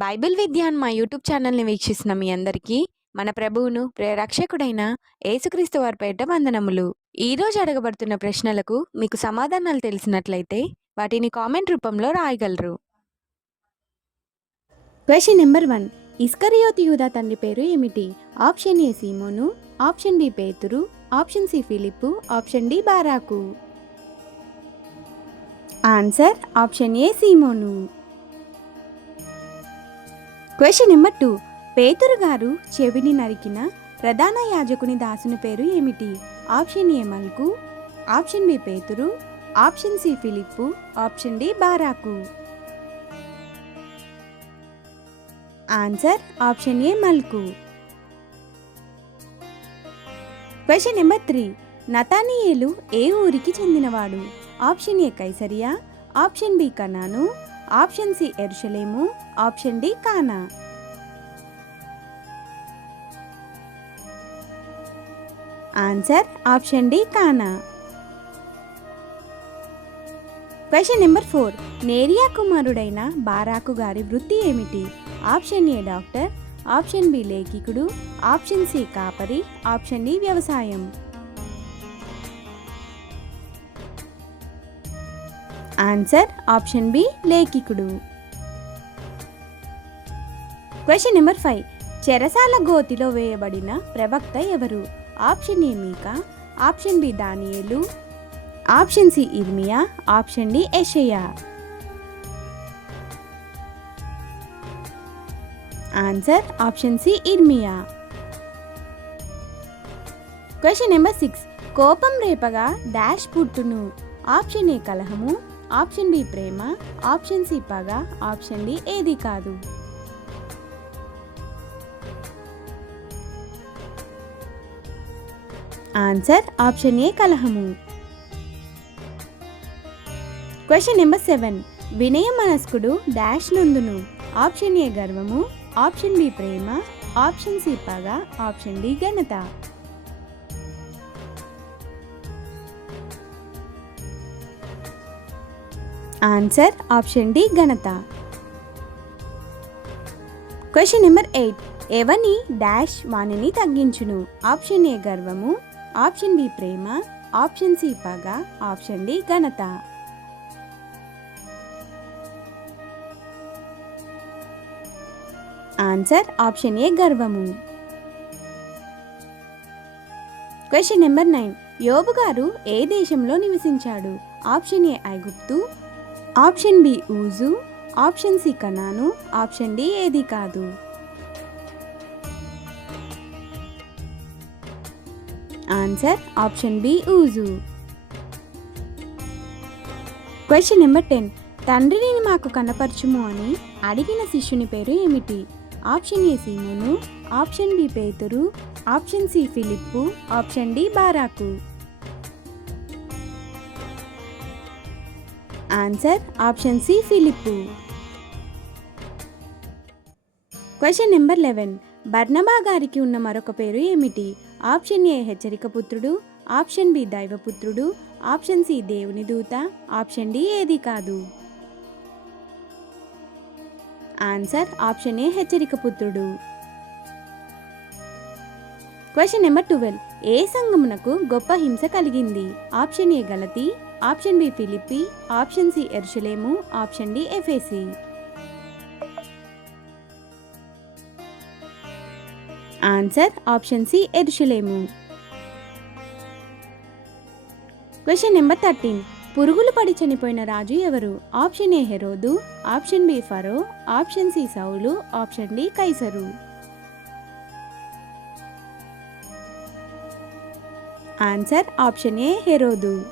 Bible విద్య అని మా YouTube ఛానల్ని వీక్షిస్తున్న మీ అందరికీ మన ప్రభువును ప్రేరక్షకుడైన యేసుక్రీస్తు వారి పేట వందనములు. ఈరోజు అడగబడుతున్న ప్రశ్నలకు మీకు సమాధానాలు తెలిసినట్లయితే వాటిని కామెంట్ రూపంలో రాయగలరు. Question number one. ఇస్కరియోత్ యూదా తండ్రి పేరు ఏమిటి? ఆప్షన్ ఏ సీమోను ఆప్షన్ బి పేతురు ఆప్షన్ సి ఫిలిప్పు ఆప్షన్ డి బారాకు. ఆన్సర్ ఆప్షన్ ఏ సీమోను. క్వశ్చన్ నెంబర్ టూ పేతురు గారు చెవిని నరికిన ప్రధాన యాజకుని దాసుని పేరు ఏమిటి? ఆప్షన్ ఏ మల్కు ఆప్షన్ బి పేతురు ఆప్షన్ సి ఫిలిప్పు ఆప్షన్ డి బారాకు. ఆన్సర్ ఆప్షన్ ఏ మల్కు. క్వశ్చన్ నెంబర్ త్రీ నతానియేలు ఏ ఊరికి చెందినవాడు? ఆప్షన్ ఏ కైసరియా ఆప్షన్ బి కనాను ఆప్షన్ సి ఎరుషలేము ఆప్షన్ డి కానా? ఆన్సర్ ఆప్షన్ డి కానా. క్వశ్చన్ నెంబర్ ఫోర్ నేరియా కుమారుడైన బారాకు గారి వృత్తి ఏమిటి? Option A doctor option B లేఖికుడు option C కాపరి ఆప్షన్ డి వ్యవసాయం. ఆన్సర్ ఆప్షన్ బి లేఖికుడు. క్వశ్చన్ నెంబర్ ఫైవ్ చెరసాల గోతిలో వేయబడిన ప్రవక్త ఎవరు? ఆప్షన్ ఏ మీకా? ఆప్షన్ బి దానియేలు ఆప్షన్ సి ఇర్మియా. ఆప్షన్ డి ఎషయా ఆన్సర్ ఆప్షన్ సి ఇర్మియా. Question number six. కోపం రేపగా డాష్ పుట్టును. ఆప్షన్ ఏ కలహము? ఆప్షన్ బి ప్రేమ. ఆప్షన్ సి పగ. ఆప్షన్ డి ఏది కాదు. ఆన్సర్ ఆప్షన్ ఏ కలహము. క్వశ్చన్ నెంబర్ సెవెన్ వినయ మనస్కుడు డాష్ నందును. ఆప్షన్ ఏ గర్వము ఆప్షన్ బి ప్రేమ ఆప్షన్ సి పగ ఆప్షన్ డి ఘనత. ఆన్సర్ ఆప్షన్ డి ఘనత. క్వశ్చన్ నెంబర్ ఎయిట్ ఎవని డాష్ వాణిని తగ్గించును? ఆప్షన్ ఏ గర్వము ఆప్షన్ బి ప్రేమ ఆప్షన్ సి పగ ఆప్షన్ డి ఘనత. ఆన్సర్ ఆప్షన్ ఏ గర్వము. Question number nine. యోబు గారు ఏ దేశంలో నివసించాడు? ఆప్షన్ ఏ ఐగుప్తు ఆప్షన్ బి ఊజు ఆప్షన్ సి కనాను ఆప్షన్ డి ఏది కాదు. ఆన్సర్ ఆప్షన్ బి ఊజు క్వశ్చన్ నెంబర్ టెన్ తండ్రిని మాకు కనపరచుము అని అడిగిన శిష్యుని పేరు ఏమిటి? ఆప్షన్ ఏ సీమోను ఆప్షన్ బి పేతురు ఆప్షన్ సి ఫిలిప్పు ఆప్షన్ డి బారాకు ఆన్సర్ ఆప్షన్ సి ఫిలిప్పు క్వశ్చన్ నెంబర్ లెవెన్ బర్నబా గారికి ఉన్న మరొక పేరు ఏమిటి? ఆప్షన్ ఏ హెచ్చరిక పుత్రుడు ఆప్షన్ బి దైవపుత్రుడు ఆప్షన్ సి దేవుని దూత ఆప్షన్ డి ఏది కాదు. ఆన్సర్ ఆప్షన్ ఏ హెచ్చరిక పుత్రుడు. Question number twelve. ఏ సంఘమునకు గొప్ప హింస కలిగింది? ఆప్షన్ ఏ గలతి option B Philippi option C ఎర్షలేము option D ఎఫేసి. ఆన్సర్ ఆప్షన్ సి ఎరుషులేము క్వశ్చన్ నెంబర్ థర్టీన్ పురుగులు పడి చనిపోయిన రాజు ఎవరు? Option A Herod option B Pharaoh option C Saul option D కైసరు answer option A Herod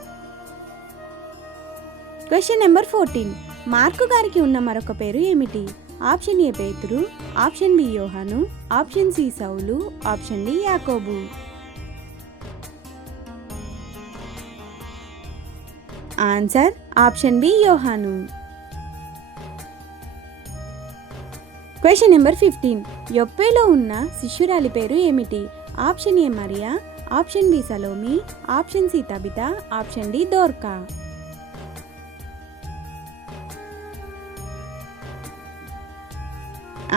question number fourteen Mark గారికి ఉన్న మరొక పేరు ఏమిటి? ఆప్షన్ ఏ పేతురు ఆప్షన్ బి యోహాను ఆప్షన్ సి సౌలు ఆప్షన్ డి యాకోబు. ఆన్సర్ ఆప్షన్ బి యోహాను. Question number fifteen. యొప్పేలో ఉన్న శిష్యురాలి పేరు ఏమిటి? Option A Maria option B Salome option C Tabitha option D Dorka.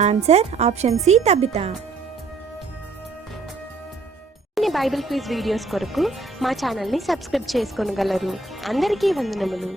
Answer option C Tabitha Bible quiz videos కొరకు మా ఛానల్ని సబ్స్క్రైబ్ చేసుకోగలరు అందరికీ వందనములు.